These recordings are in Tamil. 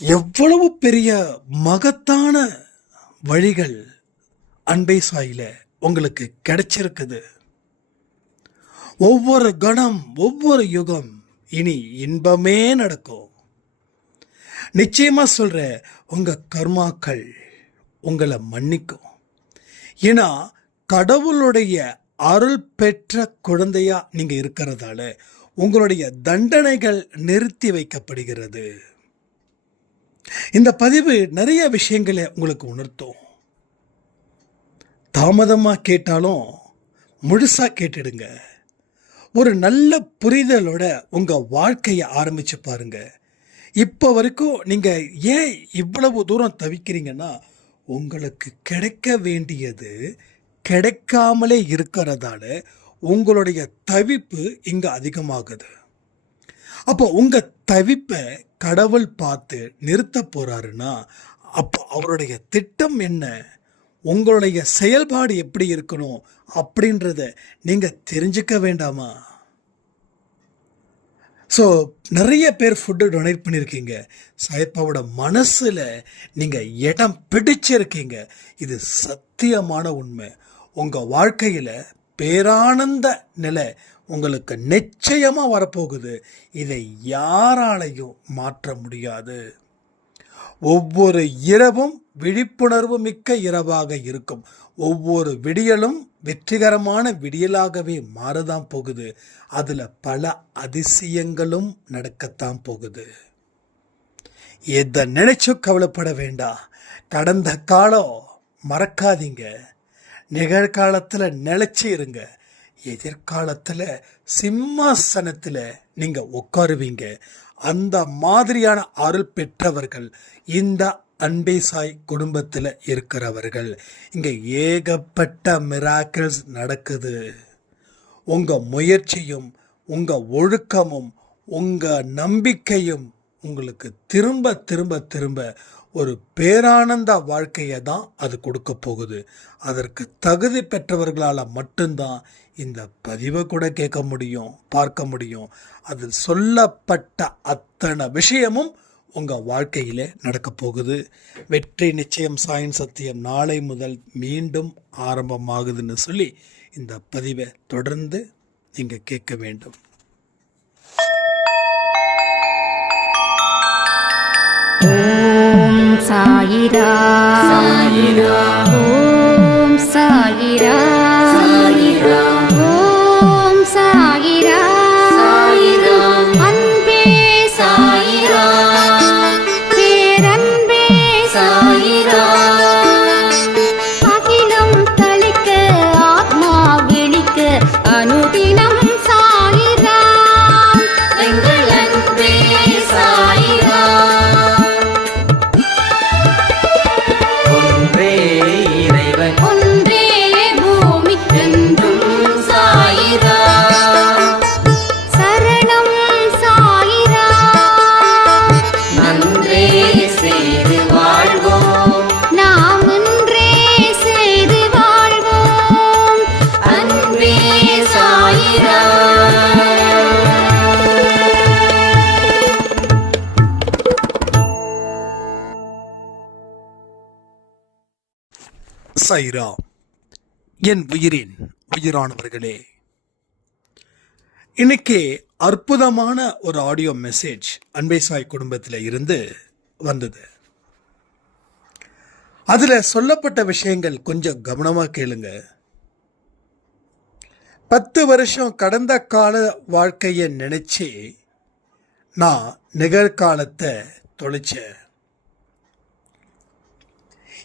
எவ்வளவு பெரிய மகத்தான வழிகள் அன்பை சாயில உங்களுக்கு கிடைச்சிருக்குது. ஒவ்வொரு கணம், ஒவ்வொரு யுகம் இனி இன்பமே நடக்கும். நிச்சயமா சொல்ற, உங்க கர்மாக்கள் உங்களை மன்னிக்கும். ஏன்னா கடவுளுடைய அருள் பெற்ற குழந்தையா நீங்க இருக்கிறதால உங்களுடைய தண்டனைகள் நிறுத்தி வைக்கப்படுகிறது. இந்த பதிவு நிறைய விஷயங்களை உங்களுக்கு உணர்த்தும். தாமதமா கேட்டாலும் முழுசா கேட்டுடுங்க. ஒரு நல்ல புரிதலோட உங்க வாழ்க்கையை ஆரம்பிச்சு பாருங்க. இப்போ வரைக்கும் நீங்க ஏன் இவ்வளவு தூரம் தவிக்கிறீங்கன்னா, உங்களுக்கு கிடைக்க வேண்டியது கிடைக்காமலே இருக்கிறதால உங்களுடைய தவிப்பு இங்க அதிகமாகுது. அப்போ உங்க தவிப்பை கடவுள் பார்த்து நிறுத்த போறாருன்னா, அப்போ அவருடைய திட்டம் என்ன, உங்களுடைய செயல்பாடு எப்படி இருக்கணும் அப்படின்றத நீங்க தெரிஞ்சுக்க வேண்டாமா? ஸோ நிறைய பேர் ஃபுட்டு டொனேட் பண்ணியிருக்கீங்க. சாயப்பாவோட மனசில் நீங்கள் இடம் பிடிச்சிருக்கீங்க. இது சத்தியமான உண்மை. உங்கள் வாழ்க்கையில் பேரானந்த நிலை உங்களுக்கு நிச்சயமாக வரப்போகுது. இதை யாராலையும் மாற்ற முடியாது. ஒவ்வொரு இரவும் விழிப்புணர்வு மிக்க இரவாக இருக்கும். ஒவ்வொரு விடியலும் வெற்றிகரமான விடியலாகவே மாறதான் போகுது. அதில் பல அதிசயங்களும் நடக்கத்தான் போகுது. எதை நினைச்சும் கவலைப்பட வேண்டாம். கடந்த காலம் மறக்காதீங்க. நிகழ்காலத்தில் நிலைச்சி இருங்க. எதிர்காலத்தில் சிம்மாசனத்தில் நீங்கள் உட்காருவீங்க. அந்த மாதிரியான அருள் பெற்றவர்கள் இந்த அன்பே சாய் குடும்பத்தில் இருக்கிறவர்கள். இங்கே ஏகப்பட்ட மிராக்கிள்ஸ் நடக்குது. உங்கள் முயற்சியும் உங்கள் ஒழுக்கமும் உங்கள் நம்பிக்கையும் உங்களுக்கு திரும்ப திரும்ப திரும்ப ஒரு பேரானந்த வாழ்க்கையை தான் அது கொடுக்க போகுது. அதற்கு தகுதி பெற்றவர்களால் மட்டும்தான் இந்த பதிவை கூட கேட்க முடியும், பார்க்க முடியும். அதில் சொல்லப்பட்ட அத்தனை விஷயமும் உங்கள் வாழ்க்கையிலே நடக்க போகுது. வெற்றி நிச்சயம், சாயின் சத்தியம் நாளை முதல் மீண்டும் ஆரம்பமாகுதுன்னு சொல்லி இந்த பதிவை தொடர்ந்து நீங்கள் கேட்க வேண்டும். ஓம் சாயிரா சாயிரா, ஓம் சாயிரா சாயிரா, ஓம் சாயிரா சாயிரா, அன்பே சாயிரா, பேரன்பே சாயிரா, அகிலம் தளிக்க ஆத்மா விழிக்க அனுதினம் சாயிரா, எங்கள் அன்பே சாயிரா. ஒன்றே பூமிக்கென்றும் சாயிரா, சரணம் சாயிரா, நன்றே செய்து வாழ்வோம், நாம் ஒன்றே செய்து வாழ்வோம், அன்பே சாயிரா. சாயிரா, என் உயிரின் உயிரானவர்களே, இன்னைக்கு அற்புதமான ஒரு ஆடியோ மெசேஜ் அன்பே சாய் குடும்பத்தில் இருந்து வந்தது. அதில் சொல்லப்பட்ட விஷயங்கள் கொஞ்சம் கவனமாக கேளுங்க. 10 வருஷம் கடந்த கால வாழ்க்கையை நினைச்சு நான் நிகழ்காலத்தை தொலைச்சேன்.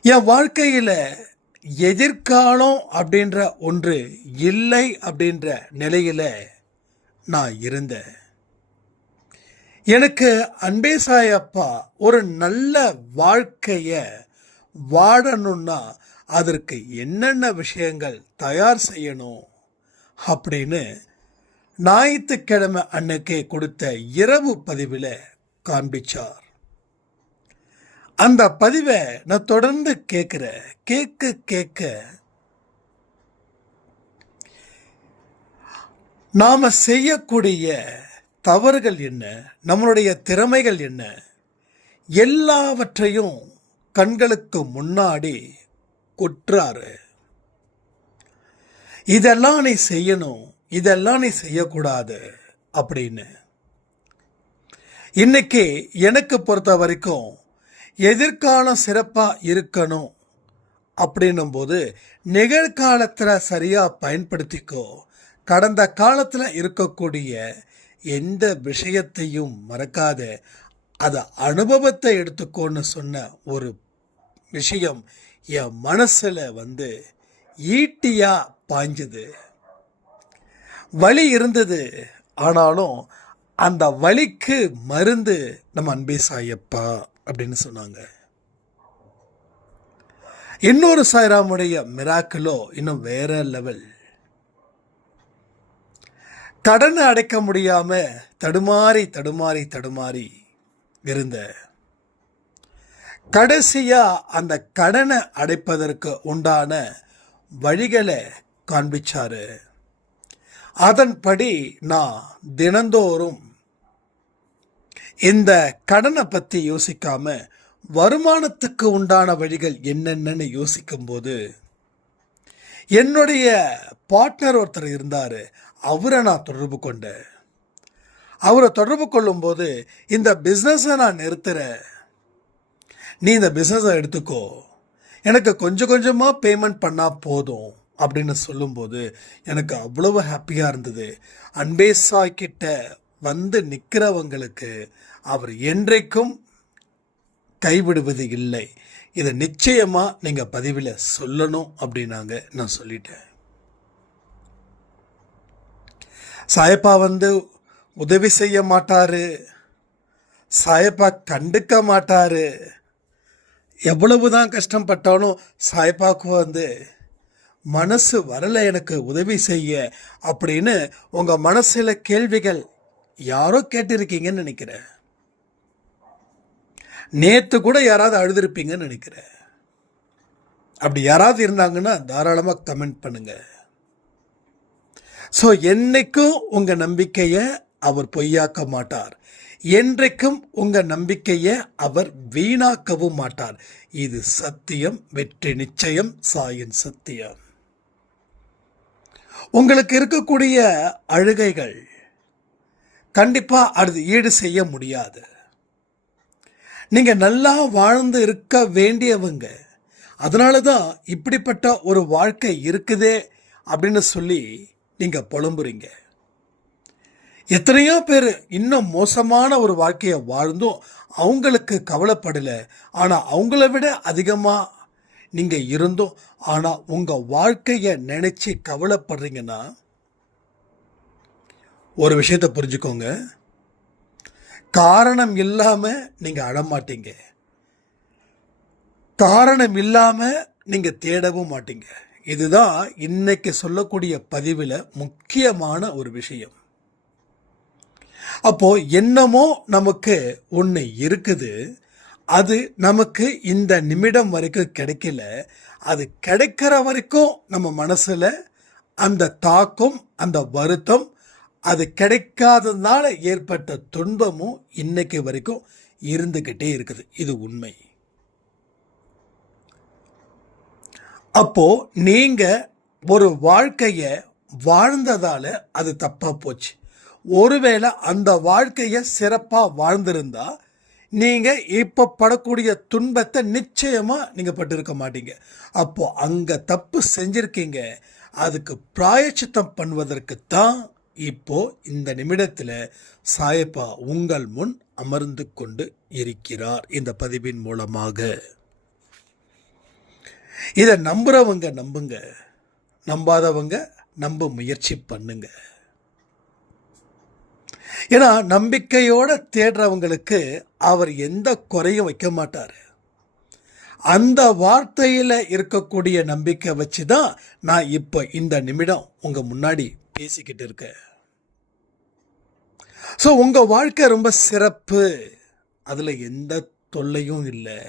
என் வாழ்க்கையில் எதிர்காலம் அப்படின்ற ஒன்று இல்லை அப்படின்ற நிலையில் நான் இருந்தேன். எனக்கு அன்பே சாய் அப்பா ஒரு நல்ல வாழ்க்கையை வாழணும்னா அதற்கு என்னென்ன விஷயங்கள் தயார் செய்யணும் அப்படின்னு ஞாயிற்றுக்கிழமை அன்னைக்கே கொடுத்த இரவு பதிவில் காண்பிச்சார். அந்த பதிவை நான் தொடர்ந்து கேட்குறேன். கேட்க நாம் செய்யக்கூடிய தவறுகள் என்ன, நம்மளுடைய திறமைகள் என்ன, எல்லாவற்றையும் கண்களுக்கு முன்னாடி கொட்டுறாரு. இதெல்லாம் நீ செய்யணும், இதெல்லாம் நீ செய்யக்கூடாது அப்படின்னு. இன்னைக்கு எனக்கு பொறுத்த வரைக்கும் எதிர்காலம் சிறப்பாக இருக்கணும் அப்படின்னும் போது நிகழ்காலத்தில் சரியாக பயன்படுத்திக்கோ. கடந்த காலத்தில் இருக்கக்கூடிய எந்த விஷயத்தையும் மறக்காத, அதை அனுபவத்தை எடுத்துக்கோன்னு சொன்ன ஒரு விஷயம் என் மனசில் ஈட்டியாக பாய்ஞ்சது. வலி இருந்தது, ஆனாலும் அந்த வலிக்கு மருந்து நம்ம அன்பே சாயப்பா அப்படின்னு சொன்னாங்க. இன்னொரு சாய்ராமுடைய மிராக்கிளோ இன்னும் வேற லெவல். கடனை அடைக்க முடியாம தடுமாறி தடுமாறி தடுமாறி இருந்த கடைசியா அந்த கடனை அடைப்பதற்கு உண்டான வழிகளை காண்பிச்சாரு. அதன்படி நான் தினந்தோறும் இந்த கடனை பற்றி யோசிக்காம வருமானத்துக்கு உண்டான வழிகள் என்னென்னு யோசிக்கும்போது என்னுடைய பார்ட்னர் ஒருத்தர் இருந்தார். அவரை நான் தொடர்பு கொண்டேன். அவரை தொடர்பு கொள்ளும்போது இந்த பிஸ்னஸை நான் நிறுத்துகிறேன், நீ இந்த பிஸ்னஸை எடுத்துக்கோ, எனக்கு கொஞ்சம் கொஞ்சமாக பேமெண்ட் பண்ணால் போதும் அப்படின்னு சொல்லும்போது எனக்கு அவ்வளவு ஹாப்பியாக இருந்தது. அன்பே சாய் கிட்ட நிற்கிறவங்களுக்கு அவர் என்றைக்கும் கைவிடுவது இல்லை. இதை நிச்சயமாக நீங்கள் பதிவில் சொல்லணும் அப்படின்னாங்க. நான் சொல்லிட்டேன். சாயப்பா உதவி செய்ய மாட்டார், சாயப்பா கண்டுக்க மாட்டார். எவ்வளவுதான் கஷ்டப்பட்டாலும் சாயப்பாவுக்கு மனசு வரலை எனக்கு உதவி செய்ய அப்படின்னு உங்கள் மனசில் கேள்விகள் யாரோ கேட்டிருக்கீங்கன்னு நினைக்கிறேன். நேற்று கூட யாராவது அழுதுருப்பீங்கன்னு நினைக்கிறேன். அப்படி யாராவது இருந்தாங்கன்னா தாராளமாக கமெண்ட் பண்ணுங்க. ஸோ என்னைக்கும் உங்கள் நம்பிக்கையை அவர் பொய்யாக்க மாட்டார், என்றைக்கும் உங்கள் நம்பிக்கையை அவர் வீணாக்கவும் மாட்டார். இது சத்தியம், வெற்றி நிச்சயம், சாயின் சத்தியம். உங்களுக்கு இருக்கக்கூடிய அழுகைகள் கண்டிப்பாக அது ஈடு செய்ய முடியாது. நீங்கள் நல்லா வாழ்ந்து இருக்க வேண்டியவங்க, அதனால தான் இப்படிப்பட்ட ஒரு வாழ்க்கை இருக்குதே அப்படின்னு சொல்லி நீங்கள் புலம்புறீங்க. எத்தனையோ பேர் இன்னும் மோசமான ஒரு வாழ்க்கையை வாழ்ந்தும் அவங்களுக்கு கவலைப்படலை. ஆனால் அவங்கள விட அதிகமாக நீங்கள் இருந்தும் ஆனால் உங்கள் வாழ்க்கையை நினச்சி கவலைப்படுறீங்கன்னா ஒரு விஷயத்தை புரிஞ்சுக்கோங்க, காரணம் இல்லாமல் நீங்கள் அழமாட்டீங்க, காரணம் இல்லாமல் நீங்கள் தேடவும் மாட்டீங்க. இதுதான் இன்னைக்கு சொல்லக்கூடிய பதிவில் முக்கியமான ஒரு விஷயம். அப்போ என்னமோ நமக்கு ஒன்று இருக்குது, அது நமக்கு இந்த நிமிடம் வரைக்கும் கிடைக்கல. அது கிடைக்கிற வரைக்கும் நம்ம மனசில் அந்த தாக்கம், அந்த வருத்தம், அது கிடைக்காததுனால ஏற்பட்ட துன்பமும் இன்னைக்கு வரைக்கும் இருந்துக்கிட்டே இருக்குது. இது உண்மை. அப்போ நீங்க ஒரு வாழ்க்கையை வாழ்ந்ததால அது தப்பா போச்சு. ஒருவேளை அந்த வாழ்க்கையை சிறப்பாக வாழ்ந்திருந்தா நீங்க இப்ப படக்கூடிய துன்பத்தை நிச்சயமா நீங்க பட்டிருக்க மாட்டீங்க. அப்போ அங்க தப்பு செஞ்சிருக்கீங்க, அதுக்கு பிராயச்சித்தம் பண்ணுவதற்குத்தான் இப்போ இந்த நிமிடத்துல சாயப்பா உங்கள் முன் அமர்ந்து கொண்டு இருக்கிறார். இந்த பதிவின் மூலமாக இதை நம்புறவங்க நம்புங்க, நம்பாதவங்க நம்ப முயற்சி பண்ணுங்க. ஏன்னா நம்பிக்கையோட தேடுறவங்களுக்கு அவர் எந்த குறையும் வைக்க மாட்டார். அந்த வார்த்தையில் இருக்கக்கூடிய நம்பிக்கை வச்சு தான் நான் இப்போ இந்த நிமிடம் உங்க முன்னாடி பேசிக்கிட்டு இருக்கேன். ஸோ உங்கள் வாழ்க்கை ரொம்ப சிறப்பு, அதில் எந்த தொல்லையும் இல்லை.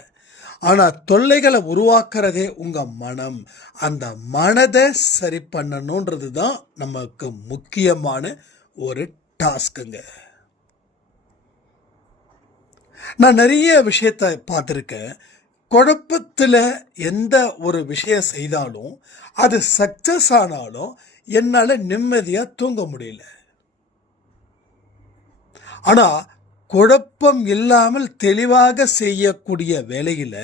ஆனால் தொல்லைகளை உருவாக்குறதே உங்கள் மனம். அந்த மனதை சரி பண்ணணுன்றது தான் நமக்கு முக்கியமான ஒரு டாஸ்க்குங்க. நான் நிறைய விஷயத்தை பார்த்துருக்கேன். குழப்பத்தில் எந்த ஒரு விஷயம் செய்தாலும் அது சக்ஸஸ் ஆனாலும் என்னால் நிம்மதியாக தூங்க முடியல. ஆனால் குழப்பம் இல்லாமல் தெளிவாக செய்யக்கூடிய வேலையில்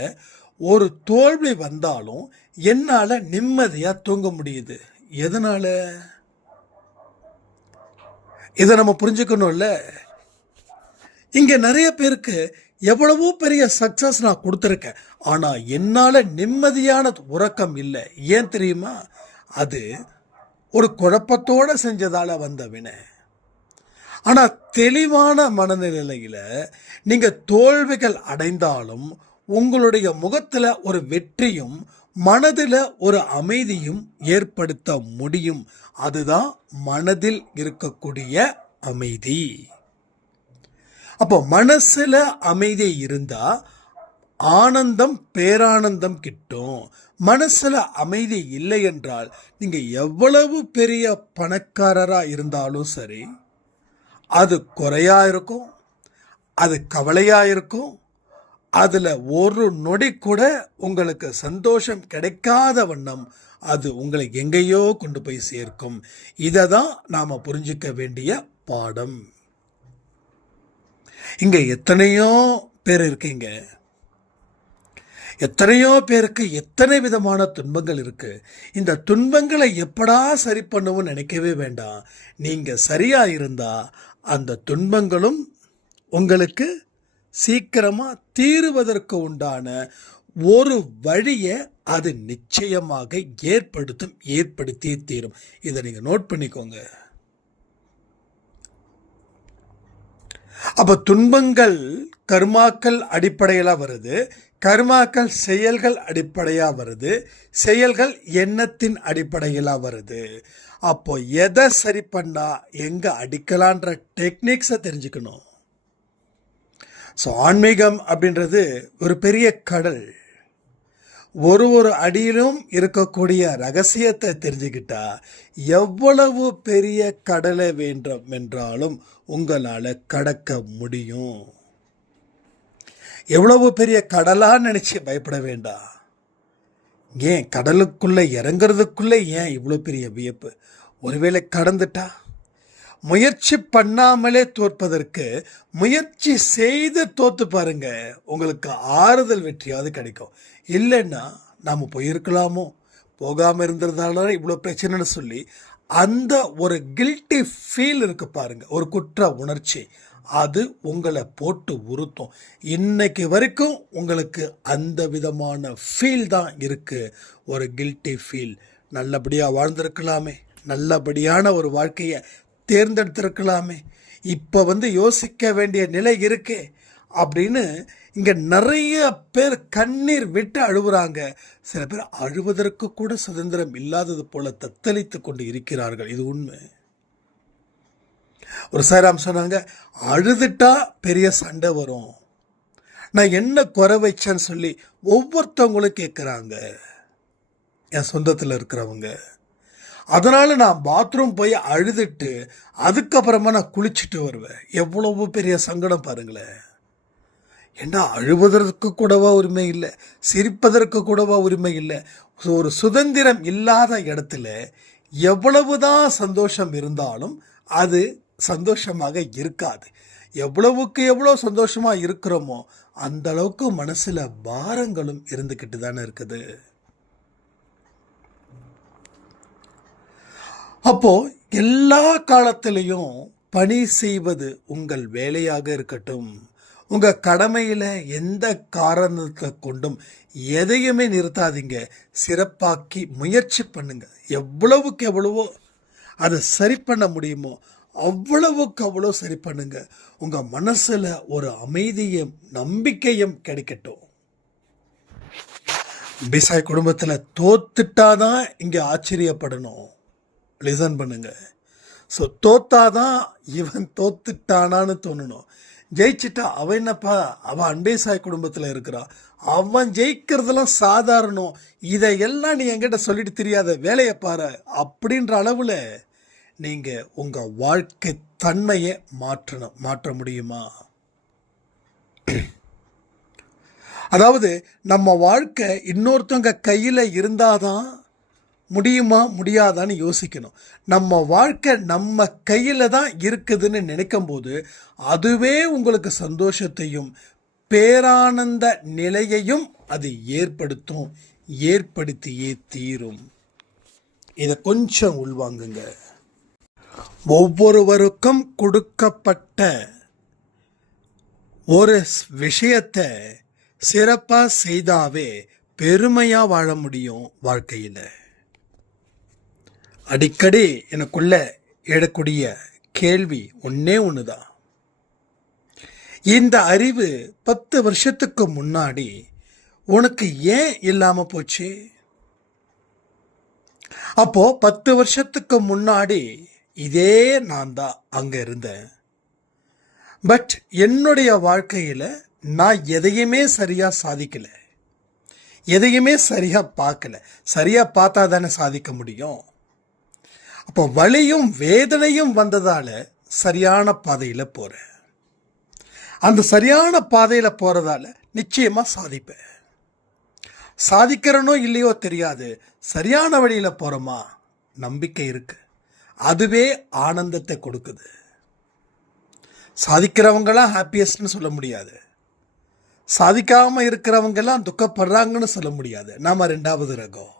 ஒரு தோல்வி வந்தாலும் என்னால் நிம்மதியாக தூங்க முடியுது. எதனால? இதை நம்ம புரிஞ்சுக்கணும்ல. இங்கே நிறைய பேருக்கு எவ்வளவோ பெரிய சக்ஸஸ் நான் கொடுத்துருக்கேன், ஆனால் என்னால் நிம்மதியான உறக்கம் இல்லை. ஏன் தெரியுமா? அது ஒரு குழப்பத்தோடு செஞ்சதால் வந்த வினை. ஆனால் தெளிவான மனநிலையில் நீங்கள் தோல்விகள் அடைந்தாலும் உங்களுடைய முகத்தில் ஒரு வெற்றியும் மனதில் ஒரு அமைதியும் ஏற்படுத்த முடியும். அதுதான் மனதில் இருக்கக்கூடிய அமைதி. அப்போ மனசுல அமைதி இருந்தா ஆனந்தம் பேரானந்தம் கிட்டும். மனசுல அமைதி இல்லை என்றால் நீங்க எவ்வளவு பெரிய பணக்காரரா இருந்தாலும் சரி, அது குறையா இருக்கும், அது கவலையா இருக்கும், அதுல ஒரு நொடி கூட உங்களுக்கு சந்தோஷம் கிடைக்காத வண்ணம் அது உங்களை எங்கேயோ கொண்டு போய் சேர்க்கும். இதை தான் நாம புரிஞ்சுக்க வேண்டிய பாடம். இங்க எத்தனையோ பேர் இருக்கீங்க, எத்தனையோ பேருக்கு எத்தனை விதமான துன்பங்கள் இருக்கு. இந்த துன்பங்களை எப்படா சரி பண்ணுவோம் நினைக்கவே வேண்டாம். நீங்க சரியா இருந்தா அந்த துன்பங்களும் உங்களுக்கு சீக்கிரமா தீருவதற்கு உண்டான ஒரு வழியை அது நிச்சயமாக ஏற்படுத்தி தீரும். இதை நீங்க நோட் பண்ணிக்கோங்க. அப்ப துன்பங்கள் கர்மாக்கள் அடிப்படையில வருது, கர்மாக்கள் செயல்கள் அடிப்படையா வருது, செயல்கள் எண்ணத்தின் அடிப்படையில வருது. அப்போ எதை சரி பண்ணா எங்க அடிக்கலான்ற டெக்னிக்ஸை தெரிஞ்சுக்கணும். ஸோ ஆன்மீகம் அப்படின்றது ஒரு பெரிய கடல். ஒரு அடியிலும் இருக்கக்கூடிய ரகசியத்தை தெரிஞ்சுக்கிட்டா எவ்வளவு பெரிய கடலை வென்றாலும் உங்களால் கடக்க முடியும். எவ்வளவு பெரிய கடலா நினைச்சு பயப்பட வேண்டாம். ஏன் கடலுக்குள்ள இறங்குறதுக்குள்ள ஏன் இவ்வளோ பெரிய வியப்பு? ஒருவேளை கடந்துட்டா முயற்சி பண்ணாமலே தோற்பதற்கு முயற்சி செய்து தோத்து பாருங்க, உங்களுக்கு ஆறுதல் வெற்றியாவது கிடைக்கும். இல்லைன்னா நாம் போயிருக்கலாமோ, போகாமல் இருந்ததுனால இவ்வளோ பிரச்சனைன்னு சொல்லி அந்த ஒரு கில்ட்டி ஃபீல் இருக்கு பாருங்க, ஒரு குற்ற உணர்ச்சி, அது உங்களை போட்டு உறுத்தும். இன்னைக்கு வரைக்கும் உங்களுக்கு அந்த விதமான ஃபீல் தான் இருக்கு, ஒரு கில்ட்டி ஃபீல். நல்லபடியாக வாழ்ந்திருக்கலாமே, நல்லபடியான ஒரு வாழ்க்கையை தேர்ந்தெடுத்திருக்கலாமே, இப்போ யோசிக்க வேண்டிய நிலை இருக்கே அப்படின்னு இங்கே நிறைய பேர் கண்ணீர் விட்டு அழுகுறாங்க. சில பேர் அழுவதற்கு கூட சுதந்திரம் இல்லாதது போல தத்தளித்து கொண்டு இருக்கிறார்கள். இது உண்மை. ஒரு சாராம் சொன்னாங்க, அழுதுட்டா பெரிய சண்டை வரும். நான் என்ன குறை வச்சேன்னு சொல்லி ஒவ்வொருத்தவங்களும் கேட்குறாங்க, என் சொந்தத்தில் இருக்கிறவங்க. அதனால் நான் பாத்ரூம் போய் அழுதுட்டு அதுக்கப்புறமா நான் குளிச்சுட்டு வருவேன். எவ்வளவு பெரிய சங்கடம் பாருங்களேன். ஏன்னா அழுவதற்கு கூடவா உரிமை இல்லை, சிரிப்பதற்கு கூடவா உரிமை இல்லை. ஒரு சுதந்திரம் இல்லாத இடத்துல எவ்வளவுதான் சந்தோஷம் இருந்தாலும் அது சந்தோஷமாக இருக்காது. எவ்வளவுக்கு எவ்வளோ சந்தோஷமாக இருக்கிறோமோ அந்த அளவுக்கு மனசில் பாரங்களும் இருந்துக்கிட்டு தானே இருக்குது. அப்போ எல்லா காலத்திலையும் பணி செய்வது உங்கள் வேலையாக இருக்கட்டும். உங்கள் கடமையில் எந்த காரணத்தை கொண்டும் எதையுமே நிறுத்தாதீங்க, சிறப்பாக்கி முயற்சி பண்ணுங்க. எவ்வளவுக்கு எவ்வளவோ அதை சரி பண்ண முடியுமோ அவ்வளவுக்கு அவ்வளோ சரி பண்ணுங்க. உங்கள் மனசில் ஒரு அமைதியும் நம்பிக்கையும் கிடைக்கட்டும். பிசாய் குடும்பத்தில் தோத்துட்டாதான் இங்கே ஆச்சரியப்படணும். லிசன் பண்ணுங்க. ஸோ தோத்தாதான் இவன் தோத்துட்டானான்னு தோணணும். ஜெயிச்சுட்டா அவன் என்னப்பா, அவன் அன்பேசாய் குடும்பத்தில் இருக்கிறான், அவன் ஜெயிக்கிறதெல்லாம் சாதாரணம், இதையெல்லாம் நீ என்கிட்ட சொல்லிட்டு தெரியாத வேலையை பாரு அப்படின்ற அளவில் நீங்கள் உங்கள் வாழ்க்கை தன்மையை மாற்ற முடியுமா? அதாவது நம்ம வாழ்க்கை இன்னொருத்தவங்க கையில் இருந்தாதான் முடியுமா முடியாதான்னு யோசிக்கணும். நம்ம வாழ்க்கை நம்ம கையில் தான் இருக்குதுன்னு நினைக்கும் போது அதுவே உங்களுக்கு சந்தோஷத்தையும் பேரானந்த நிலையையும் அது ஏற்படுத்தும், ஏற்படுத்தியே தீரும். இதை கொஞ்சம் உள்வாங்குங்க. ஒவ்வொருவருக்கும் கொடுக்கப்பட்ட ஒரு விஷயத்தை சிறப்பாக செய்தாவே பெருமையாக வாழ முடியும் வாழ்க்கையில். அடிக்கடி எனக்குள்ள எழக்கூடிய கேள்வி ஒன்னே ஒன்று தான். இந்த அறிவு 10 வருஷத்துக்கு முன்னாடி உனக்கு ஏன் இல்லாமல் போச்சு? அப்போ 10 வருஷத்துக்கு முன்னாடி இதே நான் தான் அங்கே இருந்தேன். பட் என்னுடைய வாழ்க்கையில் நான் எதையுமே சரியாக சாதிக்கல, எதையுமே சரியாக பார்க்கல. சரியாக பார்த்தா தானே சாதிக்க முடியும். அப்போ வலியும் வேதனையும் வந்ததால் சரியான பாதையில் போகிறேன். அந்த சரியான பாதையில் போகிறதால நிச்சயமாக சாதிப்பேன். சாதிக்கிறனோ இல்லையோ தெரியாது, சரியான வழியில் போகிறோமா நம்பிக்கை இருக்கு. அதுவே ஆனந்தத்தை கொடுக்குது. சாதிக்கிறவங்களாம் ஹாப்பியஸ்ட்னு சொல்ல முடியாது, சாதிக்காமல் இருக்கிறவங்கெல்லாம் துக்கப்படுறாங்கன்னு சொல்ல முடியாது. நாம் 2வது ரகம்.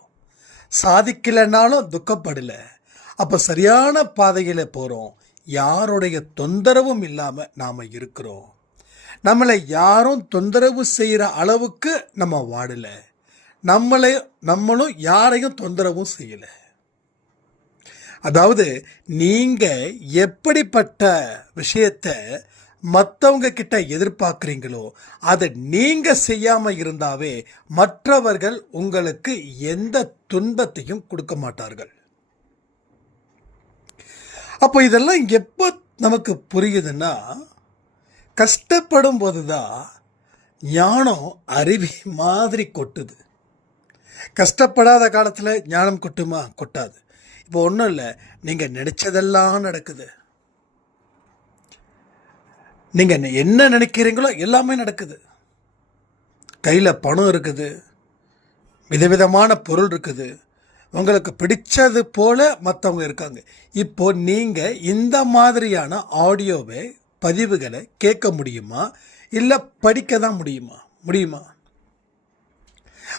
சாதிக்கலைன்னாலும் துக்கப்படலை. அப்போ சரியான பாதையில் போகிறோம். யாருடைய தொந்தரவும் இல்லாமல் நாம் இருக்கிறோம். நம்மளை யாரும் தொந்தரவு செய்கிற அளவுக்கு நம்ம வாழலை. நம்மளும் யாரையும் தொந்தரவும் செய்யலை. அதாவது நீங்கள் எப்படிப்பட்ட விஷயத்தை மற்றவங்க கிட்ட எதிர்பார்க்குறீங்களோ அதை நீங்கள் செய்யாமல் இருந்தாவே மற்றவர்கள் உங்களுக்கு எந்த துன்பத்தையும் கொடுக்க மாட்டார்கள். அப்போ இதெல்லாம் எப்போ நமக்கு புரியுதுன்னா, கஷ்டப்படும் போது தான் ஞானம் அருவி மாதிரி கொட்டுது. கஷ்டப்படாத காலத்தில் ஞானம் கொட்டுமா? கொட்டாது. இப்போ ஒன்றும் இல்லை, நீங்கள் நினைச்சதெல்லாம் நடக்குது. நீங்கள் என்ன நினைக்கிறீங்களோ எல்லாமே நடக்குது. கையில் பணம் இருக்குது, விதவிதமான பொருள் இருக்குது, உங்களுக்கு பிடிச்சது போல மற்றவங்க இருக்காங்க. இப்போ நீங்கள் இந்த மாதிரியான ஆடியோவை பதிவுகளை கேட்க முடியுமா? இல்லை படிக்க தான் முடியுமா?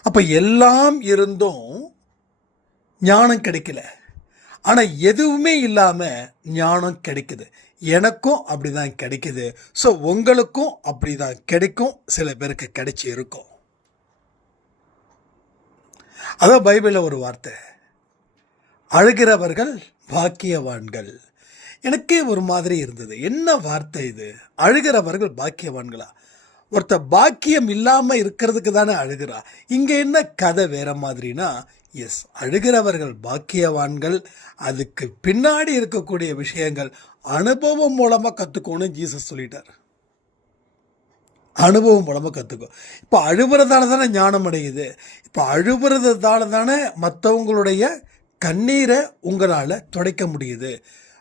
அப்போ எல்லாம் இருந்தும் ஞானம் கிடைக்கல. ஆனால் எதுவுமே இல்லாமல் ஞானம் கிடைக்குது. எனக்கும் அப்படி தான் கிடைக்குது. ஸோ உங்களுக்கும் அப்படி தான் கிடைக்கும். சில பேருக்கு கிடைச்சி இருக்கும். அதான் பைபிளில் ஒரு வார்த்தை, அழுகிறவர்கள் பாக்கியவான்கள். எனக்கே ஒரு மாதிரி இருந்தது, என்ன வார்த்தை இது? அழுகிறவர்கள் பாக்கியவான்களா? ஒருத்தர் பாக்கியம் இல்லாமல் இருக்கிறதுக்கு தானே அழுகிறா. இங்கே என்ன கதை வேற மாதிரினா, எஸ், அழுகிறவர்கள் பாக்கியவான்கள். அதுக்கு பின்னாடி இருக்கக்கூடிய விஷயங்கள் அனுபவம் மூலமாக கற்றுக்கோன்னு ஜீசஸ் சொல்லிட்டார். அனுபவம் மூலமாக கற்றுக்கோ. இப்போ அழுகிறதால தானே ஞானம் அடையுது. இப்போ அழுகிறதால தானே மற்றவங்களுடைய கண்ணீரை உங்களால் துடைக்க முடியுது.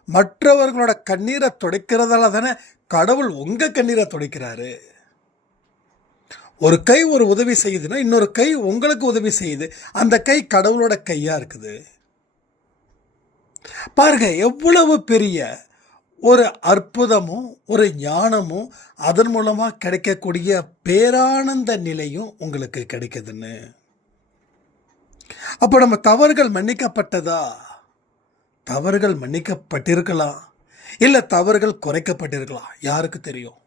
மற்றவர்களோட கண்ணீரை துடைக்கிறதால தானே கடவுள் உங்கள் கண்ணீரை துடைக்கிறாரு. ஒரு கை ஒரு உதவி செய்யுதுன்னா இன்னொரு கை உங்களுக்கு உதவி செய்யுது. அந்த கை கடவுளோட கையாக இருக்குது. பாருங்க, எவ்வளவு பெரிய ஒரு அற்புதமும் ஒரு ஞானமும் அதன் மூலமாக கிடைக்கக்கூடிய பேரானந்த நிலையும் உங்களுக்கு கிடைக்குதுன்னு. அப்போ நம்ம தவறுகள் மன்னிக்கப்பட்டதா? தவறுகள் மன்னிக்கப்பட்டிருக்கலாம், இல்லை தவறுகள் குறைக்கப்பட்டிருக்கலாம், யாருக்கு தெரியும்.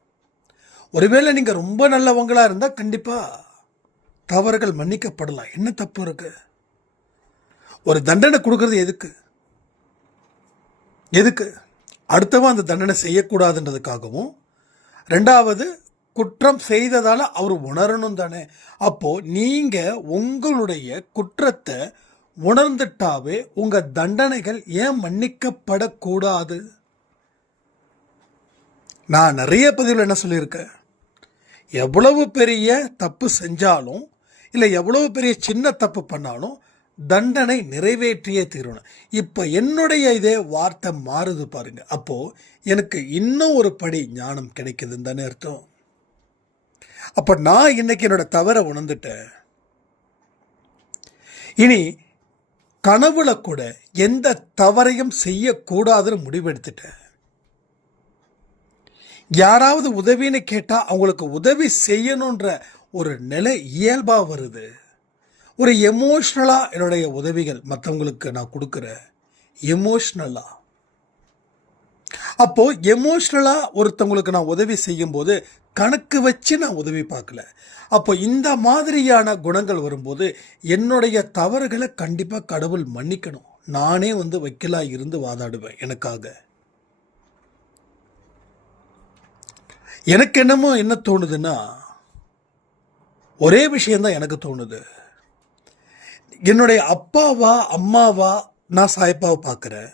ஒருவேளை நீங்கள் ரொம்ப நல்லவங்களாக இருந்தால் கண்டிப்பாக தவறுகள் மன்னிக்கப்படலாம். என்ன தப்பு இருக்கு? ஒரு தண்டனை கொடுக்கறது எதுக்கு? அடுத்தவன் அந்த தண்டனை செய்யக்கூடாதுன்றதுக்காகவும், 2வது குற்றம் செய்ததால் அவர் உணரணும் தானே. அப்போது நீங்கள் உங்களுடைய குற்றத்தை உணர்ந்துட்டாவே உங்கள் தண்டனைகள் ஏன் மன்னிக்கப்படக்கூடாது? நான் நிறைய பதிவில் என்ன சொல்லியிருக்கேன், எவ்வளவு பெரிய தப்பு செஞ்சாலும் இல்லை எவ்வளவு பெரிய சின்ன தப்பு பண்ணாலும் தண்டனை நிறைவேற்றியே தீரணும். இப்போ என்னுடைய இதே வார்த்தை மாறுது பாருங்க. அப்போது எனக்கு இன்னும் ஒரு படி ஞானம் கிடைக்குதுன்னு தானே அர்த்தம். அப்போ நான் இன்னைக்கு என்னோட தவறை உணர்ந்துட்டேன். இனி கனவுல கூட எந்த தவறையும் செய்யக்கூடாதுன்னு முடிவெடுத்துட்டேன். யாராவது உதவின்னு கேட்டா அவங்களுக்கு உதவி செய்யணுன்ற ஒரு நிலை இயல்பா வருது. ஒரு எமோஷ்னலா என்னுடைய உதவிகள் மற்றவங்களுக்கு நான் கொடுக்குறேன். எமோஷ்னலா அப்போ எமோஷ்னலா ஒருத்தவங்களுக்கு நான் உதவி செய்யும் போது கணக்கு வச்சு நான் உதவி பார்க்கல. அப்போ இந்த மாதிரியான குணங்கள் வரும்போது என்னுடைய தவறுகளை கண்டிப்பா கடவுள் மன்னிக்கணும். நானே வைக்கலா இருந்து வாதாடுவேன் எனக்காக. எனக்கு என்னமோ என்ன தோணுதுன்னா, ஒரே விஷயம்தான் எனக்கு தோணுது. என்னுடைய அப்பாவா அம்மாவா நான் சாய்ப்பாவை பார்க்குறேன்.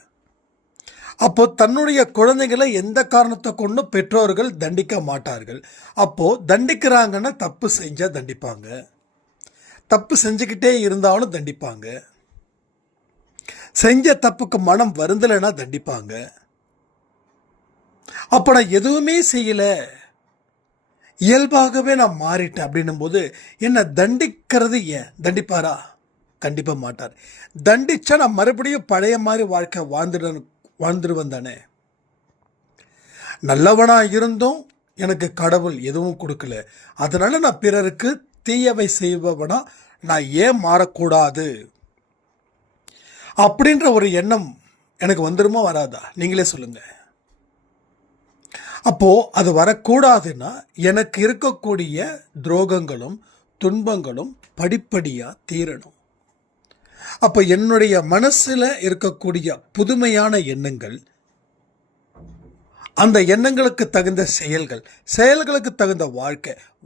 அப்போ தன்னுடைய குழந்தைகளை எந்த காரணத்தை கொண்டும் பெற்றோர்கள் தண்டிக்க மாட்டார்கள். அப்போ தண்டிக்கிறாங்கன்னா தப்பு செஞ்சா தண்டிப்பாங்க, தப்பு செஞ்சுக்கிட்டே இருந்தாலும் தண்டிப்பாங்க, செஞ்ச தப்புக்கு மனம் வருந்தலைன்னா தண்டிப்பாங்க. அப்போ நான் எதுவுமே செய்யல, இயல்பாகவே நான் மாறிட்டேன் அப்படின்னும் போது என்ன தண்டிக்கிறது ஏன்? தண்டிப்பாரா? கண்டிப்பா மாட்டார். தண்டிச்சா நான் மறுபடியும் பழைய மாதிரி வாழ்க்கை வாழ்ந்துடுவேன் தானே. நல்லவனா இருந்தும் எனக்கு கடவுள் எதுவும் கொடுக்கல, அதனால நான் பிறருக்கு தீயவை செய்பவனா நான் ஏன் மாறக்கூடாது அப்படின்ற ஒரு எண்ணம் எனக்கு வந்துருமா வராதா? நீங்களே சொல்லுங்க. அப்போ அது வரக்கூடாதுன்னா எனக்கு இருக்கக்கூடிய துரோகங்களும் துன்பங்களும் படிப்படியா தீரணும். அப்போ என்னுடைய மனசுல இருக்கக்கூடிய புதுமையான எண்ணங்கள், அந்த எண்ணங்களுக்கு தகுந்த செயல்கள், செயல்களுக்கு தகுந்த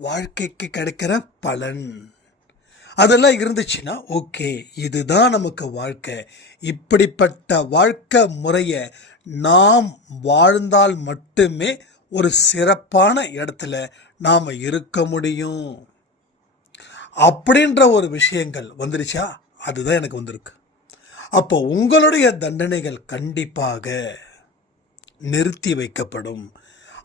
வாழ்க்கைக்கு கிடைக்கிற பலன், அதெல்லாம் இருந்துச்சுன்னா ஓகே, இதுதான் நமக்கு வாழ்க்கை. இப்படிப்பட்ட வாழ்க்கை முறையை நாம் வாழ்ந்தால் மட்டுமே ஒரு சிறப்பான இடத்துல நாம் இருக்க முடியும் அப்படின்ற ஒரு விஷயங்கள் வந்துருச்சா? அதுதான் எனக்கு வந்திருக்கு. அப்போ உங்களுடைய தண்டனைகள் கண்டிப்பாக நிறுத்தி வைக்கப்படும்.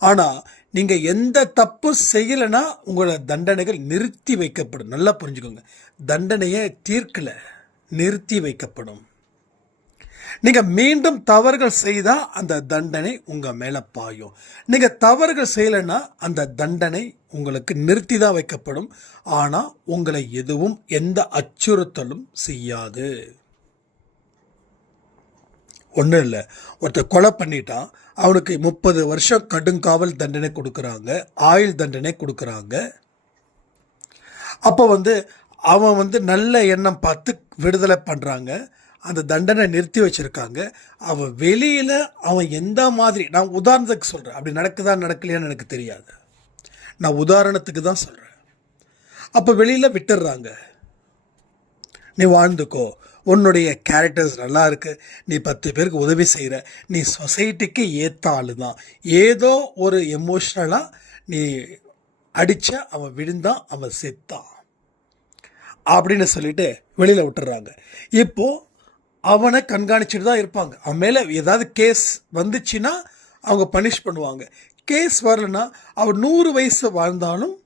ஆனால் நீங்கள் எந்த தப்பு செய்யலைன்னா உங்களோட தண்டனைகள் நிறுத்தி வைக்கப்படும். நல்லா புரிஞ்சுக்கோங்க, தண்டனையை தீர்க்கலை, நிறுத்தி வைக்கப்படும். நீங்கள் மீண்டும் தவறுகள் செய்தால் அந்த தண்டனை உங்கள் மேலே பாயும். நீங்கள் தவறுகள் செய்யலைன்னா அந்த தண்டனை உங்களுக்கு நிறுத்தி தான் வைக்கப்படும். ஆனால் உங்களை எதுவும் எந்த அச்சுறுத்தலும் செய்யாது. ஒன்றும் இல்லை, ஒருத்தர் கொலை பண்ணிட்டான், அவனுக்கு 30 வருஷம் கடுங்காவல் தண்டனை கொடுக்குறாங்க, ஆயுள் தண்டனை கொடுக்குறாங்க. அப்போ அவன் நல்ல எண்ணம் பார்த்து விடுதலை பண்ணுறாங்க, அந்த தண்டனை நிறுத்தி வச்சுருக்காங்க. அவன் வெளியில் அவன் எந்த மாதிரி, நான் உதாரணத்துக்கு சொல்கிறேன், அப்படி நடக்குதா நடக்கலையான்னு எனக்கு தெரியாது, நான் உதாரணத்துக்கு தான் சொல்கிறேன். அப்போ வெளியில் விட்டுடுறாங்க, நீ வாழ்ந்துக்கோ, உன்னுடைய கேரக்டர்ஸ் நல்லா இருக்கு, நீ 10 பேருக்கு உதவி செய்கிற, நீ சொசைட்டிக்கு ஏற்ற ஆளு தான், ஏதோ ஒரு எமோஷ்னலாக நீ அடித்த அவன் விழுந்தான், அவன் செத்தான் அப்படின்னு சொல்லிட்டு வெளியில் விட்டுறாங்க. இப்போது அவனை கண்காணிச்சுட்டு தான் இருப்பாங்க. அவன் மேலே ஏதாவது கேஸ் வந்துச்சுன்னா அவங்க பனிஷ் பண்ணுவாங்க. கேஸ் வரலன்னா அவன் 100 வயசு வாழ்ந்தாலும்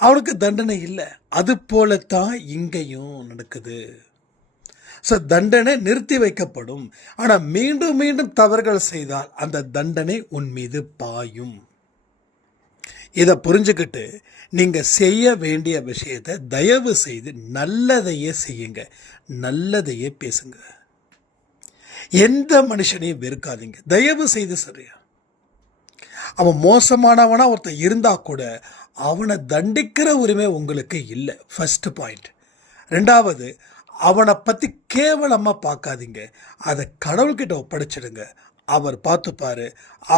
அவனுக்கு தண்டனை இல்லை. அது போலத்தான் இங்கேயும் நடக்குது. ஸோ தண்டனை நிறுத்தி வைக்கப்படும். ஆனால் மீண்டும் மீண்டும் தவறுகள் செய்தால் அந்த தண்டனை உன் மீது பாயும். இதை புரிஞ்சுக்கிட்டு நீங்கள் செய்ய வேண்டிய விஷயத்தை தயவு செய்து நல்லதையே செய்யுங்க, நல்லதையே பேசுங்க. எந்த மனுஷனையும் வெறுக்காதீங்க, தயவு செய்து. சரியா, அவன் மோசமானவனா ஒருத்தன் இருந்தா கூட அவனை தண்டிக்கிற உரிமை உங்களுக்கு இல்லை. First point. ரெண்டாவது, அவனை பற்றி கேவலமாக பார்க்காதீங்க, அதை கடவுள்கிட்ட ஒப்படைச்சிடுங்க, அவர் பார்த்துப்பாரு.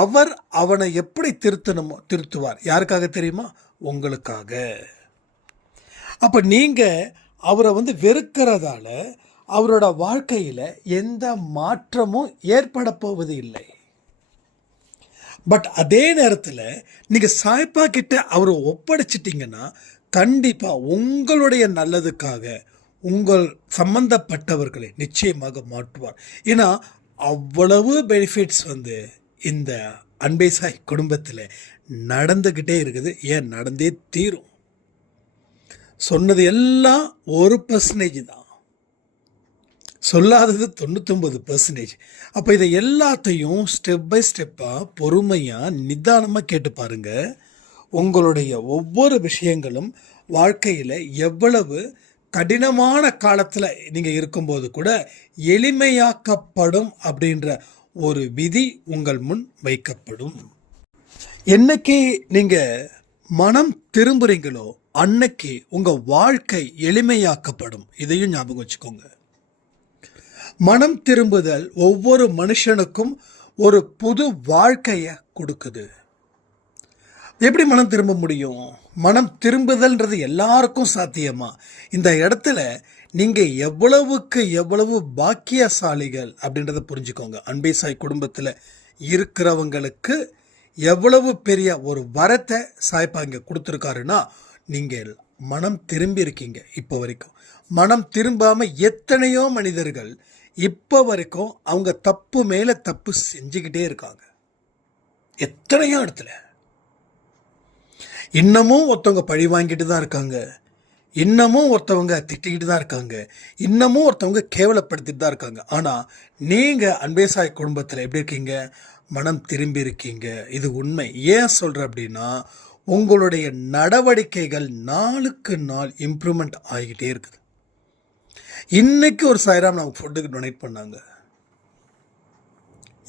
அவர் அவனை எப்படி திருத்தணுமோ திருத்துவார். யாருக்காக தெரியுமா? உங்களுக்காக. அப்போ நீங்கள் அவரை வெறுக்கிறதால அவரோட வாழ்க்கையில் எந்த மாற்றமும் ஏற்பட போவது இல்லை. பட் அதே நேரத்தில் நீங்கள் சாய்ப்பா கிட்ட அவரை ஒப்படைச்சிட்டிங்கன்னா கண்டிப்பாக உங்களுடைய நல்லதுக்காக உங்கள் சம்பந்தப்பட்டவர்களை நிச்சயமாக மாற்றுவார். ஏன்னா அவ்வளவு பெனிஃபிட்ஸ் இந்த அன்பே சாய் குடும்பத்தில் நடந்துக்கிட்டே இருக்குது. ஏன் நடந்தே தீரும். சொன்னது எல்லாம் 1% தான், சொல்லாதது 99%. அப்போ இதை எல்லாத்தையும் ஸ்டெப் பை ஸ்டெப்பாக பொறுமையாக நிதானமாக கேட்டு பாருங்க. உங்களுடைய ஒவ்வொரு விஷயங்களும் வாழ்க்கையில் எவ்வளவு கடினமான காலத்தில் நீங்கள் இருக்கும்போது கூட எளிமையாக்கப்படும் அப்படின்ற ஒரு விதி உங்கள் முன் வைக்கப்படும். என்னைக்கு நீங்கள் மனம் திரும்புறீங்களோ அன்னைக்கு உங்கள் வாழ்க்கை எளிமையாக்கப்படும். இதையும் ஞாபகம் வச்சுக்கோங்க. மனம் திரும்புதல் ஒவ்வொரு மனுஷனுக்கும் ஒரு புது வாழ்க்கையை கொடுக்குது. எப்படி மனம் திரும்ப முடியும்? மனம் திரும்புதல்ன்றது எல்லாருக்கும் சாத்தியமா? இந்த இடத்துல நீங்கள் எவ்வளவுக்கு எவ்வளவு பாக்கியசாலிகள் அப்படின்றத புரிஞ்சுக்கோங்க. அன்பே சாய் குடும்பத்தில் இருக்கிறவங்களுக்கு எவ்வளவு பெரிய ஒரு வரத்தை சாய்ப்பா இங்கே கொடுத்துருக்காருன்னா, நீங்கள் மனம் திரும்பி இருக்கீங்க. இப்போ வரைக்கும் மனம் திரும்பாமல் எத்தனையோ மனிதர்கள் இப்போ வரைக்கும் அவங்க தப்பு மேலே தப்பு செஞ்சுக்கிட்டே இருக்காங்க. எத்தனையோ இடத்துல இன்னமும் ஒருத்தவங்க பழி வாங்கிட்டு தான் இருக்காங்க, இன்னமும் ஒருத்தவங்க திட்டிக்கிட்டு தான் இருக்காங்க, இன்னமும் ஒருத்தவங்க கேவலப்படுத்திட்டு தான் இருக்காங்க. ஆனால் நீங்கள் அன்பே சாய் குடும்பத்தில் எப்படி இருக்கீங்க? மனம் திரும்பி இருக்கீங்க. இது உண்மை. ஏன் சொல்கிறேன் அப்படின்னா, உங்களுடைய நடவடிக்கைகள் நாளுக்கு நாள் இம்ப்ரூவ்மெண்ட் ஆகிக்கிட்டே இருக்குது. இன்னைக்கு ஒரு சாய்ராம் நமக்கு ஃபுட்டுக்கு டொனேட் பண்ணாங்க,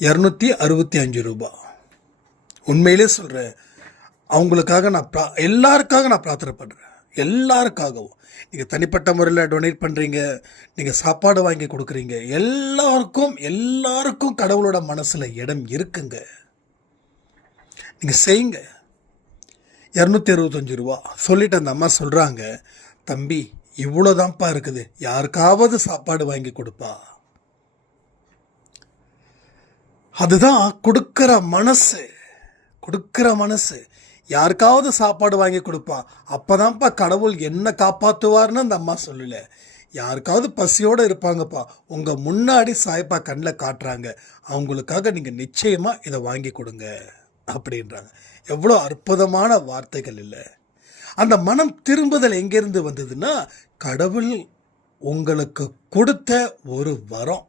265 ரூபா. உண்மையிலே சொல்கிறேன், அவங்களுக்காக நான் எல்லாருக்காக நான் பிரார்த்தனை பண்ணுறேன். எல்லாருக்காகவும் நீங்கள் தனிப்பட்ட முறையில் டொனேட் பண்ணுறீங்க, நீங்கள் சாப்பாடு வாங்கி கொடுக்குறீங்க, எல்லாருக்கும் கடவுளோட மனசில் இடம் இருக்குங்க. நீங்கள் செய்யுங்க. 265 ரூபா சொல்லிட்டு அந்த அம்மா சொல்கிறாங்க, தம்பி இவ்வளோதான்ப்பா இருக்குது, யாருக்காவது சாப்பாடு வாங்கி கொடுப்பா. அதுதான் கொடுக்குற மனசு. யாருக்காவது சாப்பாடு வாங்கி கொடுப்பான், அப்போதான்ப்பா கடவுள் என்ன காப்பாற்றுவார்னு அந்த அம்மா சொல்லல. யாருக்காவது பசியோடு இருப்பாங்கப்பா, உங்கள் முன்னாடி சாய்ப்பா கண்ணில் காட்டுறாங்க, அவங்களுக்காக நீங்கள் நிச்சயமாக இதை வாங்கி கொடுங்க அப்படின்றாங்க. எவ்வளோ அற்புதமான வார்த்தைகள் இல்லை? அந்த மனம் திரும்புதல் எங்கேருந்து வந்ததுன்னா, கடவுள் உங்களுக்கு கொடுத்த ஒரு வரம்.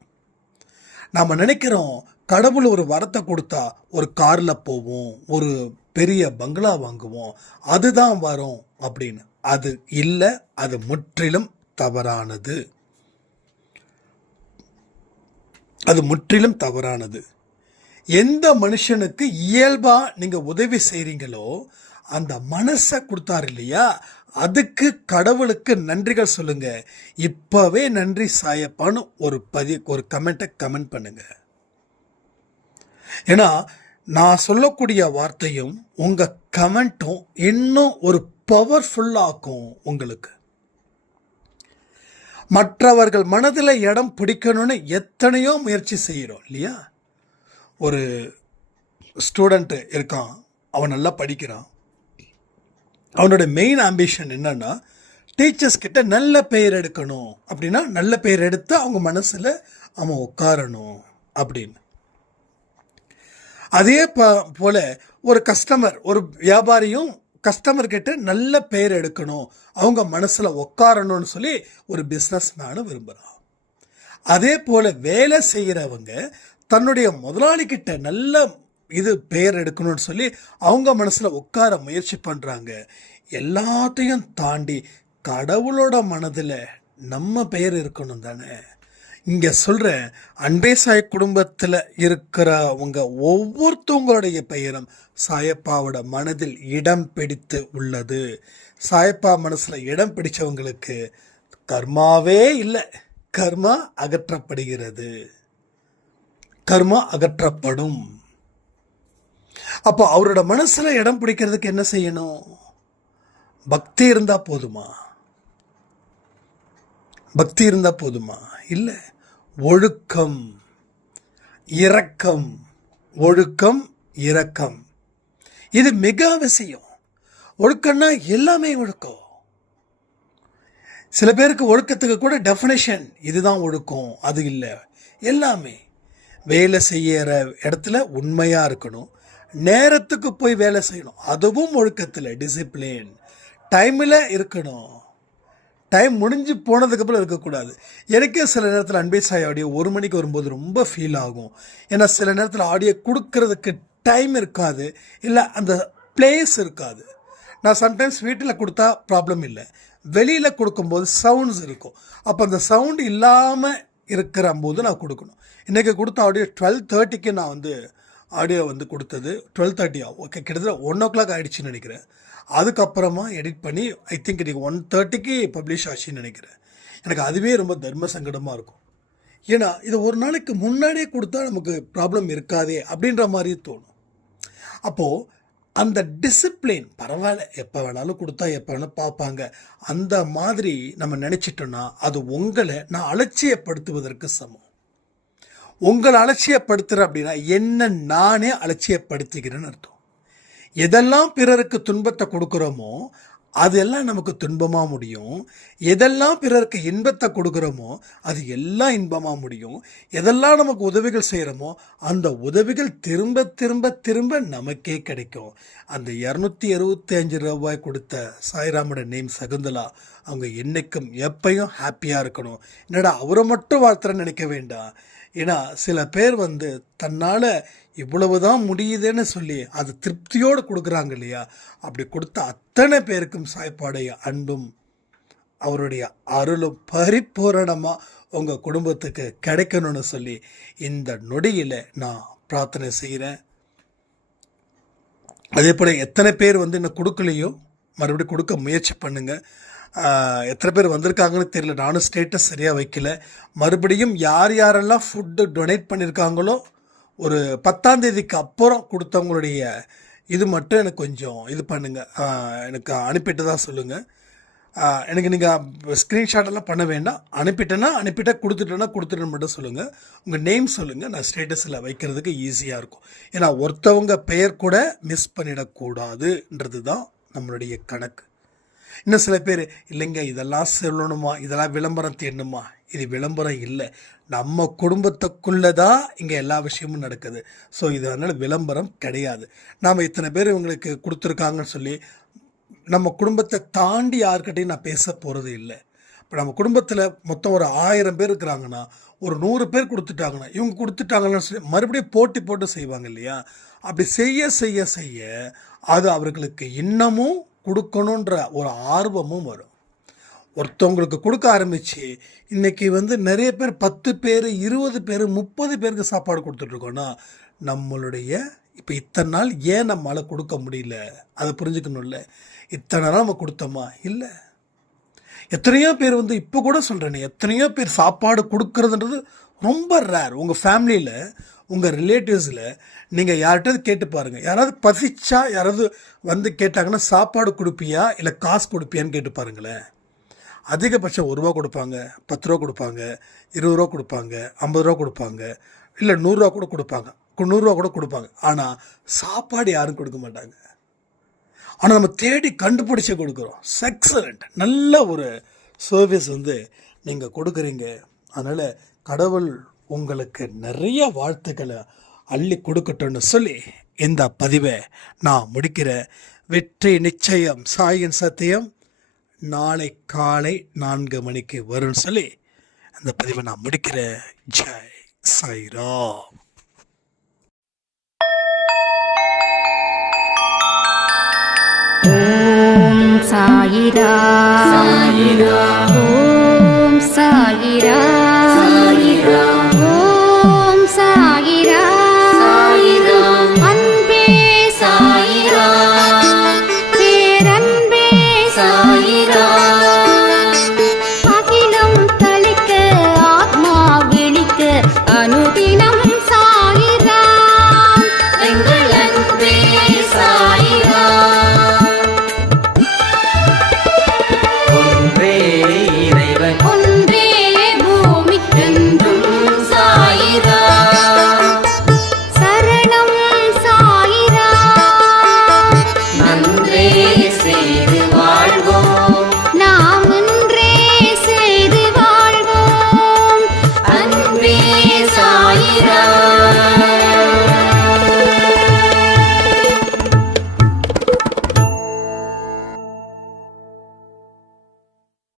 நாம் நினைக்கிறோம் கடவுள் ஒரு வரத்தை கொடுத்தா ஒரு காரில் போவோம், ஒரு பெரிய பங்களா வாங்குவோம், அதுதான் வரும் அப்படின்னு. அது இல்லை, அது முற்றிலும் தவறானது. எந்த மனுஷனுக்கு இயல்பாக நீங்கள் உதவி செய்கிறீங்களோ அந்த மனசை கொடுத்தாரு இல்லையா, அதுக்கு கடவுளுக்கு நன்றிகள் சொல்லுங்க. இப்போவே நன்றி சாயப்பான்னு ஒரு கமெண்ட்டை கமெண்ட் பண்ணுங்க. ஏன்னா நான் சொல்லக்கூடிய வார்த்தையும் உங்கள் கமெண்ட்டும் இன்னும் ஒரு பவர்ஃபுல்லாக்கும் உங்களுக்கு. மற்றவர்கள் மனதில் இடம் பிடிக்கணும்னு எத்தனையோ முயற்சி செய்கிறோம் இல்லையா? ஒரு ஸ்டூடெண்ட்டு இருக்கான், அவன் நல்லா படிக்கிறான். அவனோட மெயின் ஆம்பிஷன் என்னன்னா, டீச்சர்ஸ் கிட்ட நல்ல பெயர் எடுக்கணும். அப்படின்னா நல்ல பெயர் எடுத்து அவங்க மனசில் அவன் உட்காரணும் அப்படின்னு. அதே போல ஒரு கஸ்டமர், ஒரு வியாபாரியும் கஸ்டமர்கிட்ட நல்ல பெயர் எடுக்கணும், அவங்க மனசில் உட்காரணும்னு சொல்லி ஒரு பிஸ்னஸ் மேனும் விரும்புகிறான். அதே போல் வேலை செய்கிறவங்க தன்னுடைய முதலாளிகிட்ட நல்ல பெயர் எடுக்கணும்னு சொல்லி அவங்க மனசில் உட்கார முயற்சி பண்ணுறாங்க. எல்லாத்தையும் தாண்டி கடவுளோட மனதில் நம்ம பெயர் இருக்கணும் தானே. இங்கே சொல்கிறேன், அன்பே சாய் குடும்பத்தில் இருக்கிறவங்க ஒவ்வொருத்தவங்களுடைய பெயரும் சாயப்பாவோட மனதில் இடம் பிடித்து உள்ளது. சாயப்பா மனசில் இடம் பிடிச்சவங்களுக்கு கர்மாவே இல்லை, கர்மா அகற்றப்படும். அப்போ அவரோட மனசில் இடம் பிடிக்கிறதுக்கு என்ன செய்யணும்? பக்தி இருந்தால் போதுமா? இல்லை, ஒழுக்கம், இரக்கம், இது மிக அவசியம். ஒழுக்கம்னா எல்லாமே ஒழுக்கம். சில பேருக்கு ஒழுக்கத்துக்கு கூட டெஃபினேஷன் இதுதான் ஒழுக்கம், அது இல்லை. எல்லாமே வேலை செய்கிற இடத்துல உண்மையாக இருக்கணும், நேரத்துக்கு போய் வேலை செய்யணும், அதுவும் ஒழுக்கத்தில் டிசிப்ளின். டைமில் இருக்கணும், டைம் முடிஞ்சு போனதுக்கப்புறம் இருக்கக்கூடாது. எனக்கே சில நேரத்தில் அன்பே சாய் ஆடியோ 1 மணிக்கு வரும்போது ரொம்ப ஃபீல் ஆகும். ஏன்னா சில நேரத்தில் ஆடியோ கொடுக்கறதுக்கு டைம் இருக்காது, இல்லை அந்த பிளேஸ் இருக்காது. நான் சம்டைம்ஸ் வீட்டில் கொடுத்தா ப்ராப்ளம் இல்லை, வெளியில் கொடுக்கும்போது சவுண்ட்ஸ் இருக்கும். அப்போ அந்த சவுண்டு இல்லாமல் இருக்கிற போது நான் கொடுக்கணும். இன்றைக்கி கொடுத்த ஆடியோ 12:30க்கு நான் வந்து ஆடியோ வந்து கொடுத்தது. 12:30 ஓகே, கிட்டத்தட்ட 1 o'clock ஆகிடுச்சின்னு நினைக்கிறேன். அதுக்கப்புறமா எடிட் பண்ணி ஐ திங்க் இன்றைக்கி 1:30க்கு பப்ளிஷ் ஆச்சுன்னு நினைக்கிறேன். எனக்கு அதுவே ரொம்ப தர்ம சங்கடமாக இருக்கும். ஏன்னா இது ஒரு நாளைக்கு முன்னாடியே கொடுத்தா நமக்கு ப்ராப்ளம் இருக்காதே அப்படின்ற மாதிரி தோணும். அப்போது அந்த டிசிப்ளின் பரவாயில்ல, எப்போ வேணாலும் கொடுத்தா எப்போ வேணாலும் பார்ப்பாங்க, அந்த மாதிரி நம்ம நினச்சிட்டோன்னா அது உங்களை நான் அலட்சியப்படுத்துவதற்கு சமம். உங்களை அலட்சியப்படுத்துகிறேன் அப்படின்னா என்ன நானே அலட்சியப்படுத்துகிறேன்னு அர்த்தம். எதெல்லாம் பிறருக்கு துன்பத்தை கொடுக்குறோமோ அதெல்லாம் நமக்கு துன்பமாக முடியும். எதெல்லாம் பிறருக்கு இன்பத்தை கொடுக்குறோமோ அது எல்லாம் இன்பமாக முடியும். எதெல்லாம் நமக்கு உதவிகள் செய்கிறோமோ அந்த உதவிகள் திரும்ப திரும்ப திரும்ப நமக்கே கிடைக்கும். அந்த 265 ரூபாய் கொடுத்த சாய்ராமோட நேம் சகுந்தலா, அவங்க என்றைக்கும் எப்பையும் ஹாப்பியாக இருக்கணும். என்னடா அவரை மட்டும் வாழ்த்துறேன்னு நினைக்க வேண்டாம். ஏன்னா சில பேர் வந்து தன்னால் இவ்வளவு தான் முடியுதுன்னு சொல்லி அது திருப்தியோடு கொடுக்குறாங்க இல்லையா, அப்படி கொடுத்த அத்தனை பேருக்கும் சாய்ப்பாடைய அன்பும் அவருடைய அருளும் பரிபூரணமாக உங்கள் குடும்பத்துக்கு கிடைக்கணும்னு சொல்லி இந்த நொடியில் நான் பிரார்த்தனை செய்கிறேன். அதே போல் எத்தனை பேர் வந்து இன்னும் கொடுக்கலையோ மறுபடியும் கொடுக்க முயற்சி பண்ணுங்கள். எத்தனை பேர் வந்திருக்காங்கன்னு தெரியல, நானும் ஸ்டேட்டஸ் சரியாக வைக்கல. மறுபடியும் யார் யாரெல்லாம் ஃபுட்டு டொனேட் பண்ணியிருக்காங்களோ ஒரு 10ஆம் தேதிக்கு அப்புறம் கொடுத்தவங்களுடைய இது மட்டும் எனக்கு கொஞ்சம் இது பண்ணுங்கள், எனக்கு அனுப்பிட்டு தான் சொல்லுங்கள். எனக்கு நீங்கள் ஸ்க்ரீன்ஷாட்டெல்லாம் பண்ண வேண்டாம், அனுப்பிட்டா கொடுத்துட்டேன்னு மட்டும் சொல்லுங்கள். உங்கள் நேம் சொல்லுங்கள், நான் ஸ்டேட்டஸில் வைக்கிறதுக்கு ஈஸியாக இருக்கும். ஏன்னா ஒருத்தவங்க பெயர் கூட மிஸ் பண்ணிடக்கூடாதுன்றது தான் நம்மளுடைய கணக்கு. இன்னும் சில பேர் இல்லைங்க இதெல்லாம் சொல்லணுமா, இதெல்லாம் விளம்பரம் தேடணுமா, இது விளம்பரம் இல்லை, நம்ம குடும்பத்துக்குள்ளே தான் இங்கே எல்லா விஷயமும் நடக்குது. ஸோ இது அதனால் விளம்பரம் கிடையாது. நாம் இத்தனை பேர் இவங்களுக்கு கொடுத்துருக்காங்கன்னு சொல்லி நம்ம குடும்பத்தை தாண்டி யார்கிட்டையும் நான் பேச போகிறது இல்லை. இப்போ நம்ம குடும்பத்தில் மொத்தம் ஒரு 1000 பேர் இருக்கிறாங்கன்னா ஒரு 100 பேர் கொடுத்துட்டாங்கன்னா இவங்க கொடுத்துட்டாங்கன்னு சொல்லி மறுபடியும் போட்டு செய்வாங்க இல்லையா. அப்படி செய்ய செய்ய செய்ய அது அவர்களுக்கு இன்னமும் கொடுக்கணுன்ற ஒரு ஆர்வமும் வரும். ஒருத்தவங்களுக்கு கொடுக்க ஆரம்பித்து இன்றைக்கி வந்து நிறைய பேர் 10 பேர் 20 பேர் 30 பேருக்கு சாப்பாடு கொடுத்துட்ருக்கோன்னா நம்மளுடைய இப்போ இத்தனை நாள் ஏன் நம்மளால் கொடுக்க முடியல அதை புரிஞ்சுக்கணும்ல. இத்தனை நாள் நம்ம கொடுத்தோமா இல்லை. எத்தனையோ பேர் வந்து இப்போ கூட சொல்கிறேனே, எத்தனையோ பேர் சாப்பாடு கொடுக்கறதுன்றது ரொம்ப ரேர். உங்கள் ஃபேமிலியில் உங்கள் ரிலேட்டிவ்ஸில் நீங்கள் யார்கிட்ட கேட்டு பாருங்கள், யாராவது பசிச்சா யாராவது வந்து கேட்டாங்கன்னா சாப்பாடு கொடுப்பியா இல்லை காசு கொடுப்பியான்னு கேட்டு பாருங்களேன். அதிகபட்சம் 1 ரூபா கொடுப்பாங்க, 10 ரூபா கொடுப்பாங்க, 20 ரூபா கொடுப்பாங்க, 50 ரூபா கொடுப்பாங்க, இல்லை 100 ரூபா கூட கொடுப்பாங்க, 100 ரூபா கூட கொடுப்பாங்க. ஆனால் சாப்பாடு யாரும் கொடுக்க மாட்டாங்க. ஆனால் நம்ம தேடி கண்டுபிடிச்சி கொடுக்குறோம். எக்ஸலண்ட், நல்ல ஒரு சர்வீஸ் வந்து நீங்கள் கொடுக்குறீங்க. அதனால் கடவுள் உங்களுக்கு நிறைய வாழ்த்துக்களை அள்ளி கொடுக்கட்டும்னு சொல்லி இந்த பதிவை நான் முடிக்கிறேன். வெற்றி நிச்சயம், சாயின் சத்தியம். நாளை காலை 4 மணிக்கு வரும்னு சொல்லி அந்த பதிவை நான் முடிக்கிறேன். ஜெய் சாய்ராம். ஓம் சாயிராம்.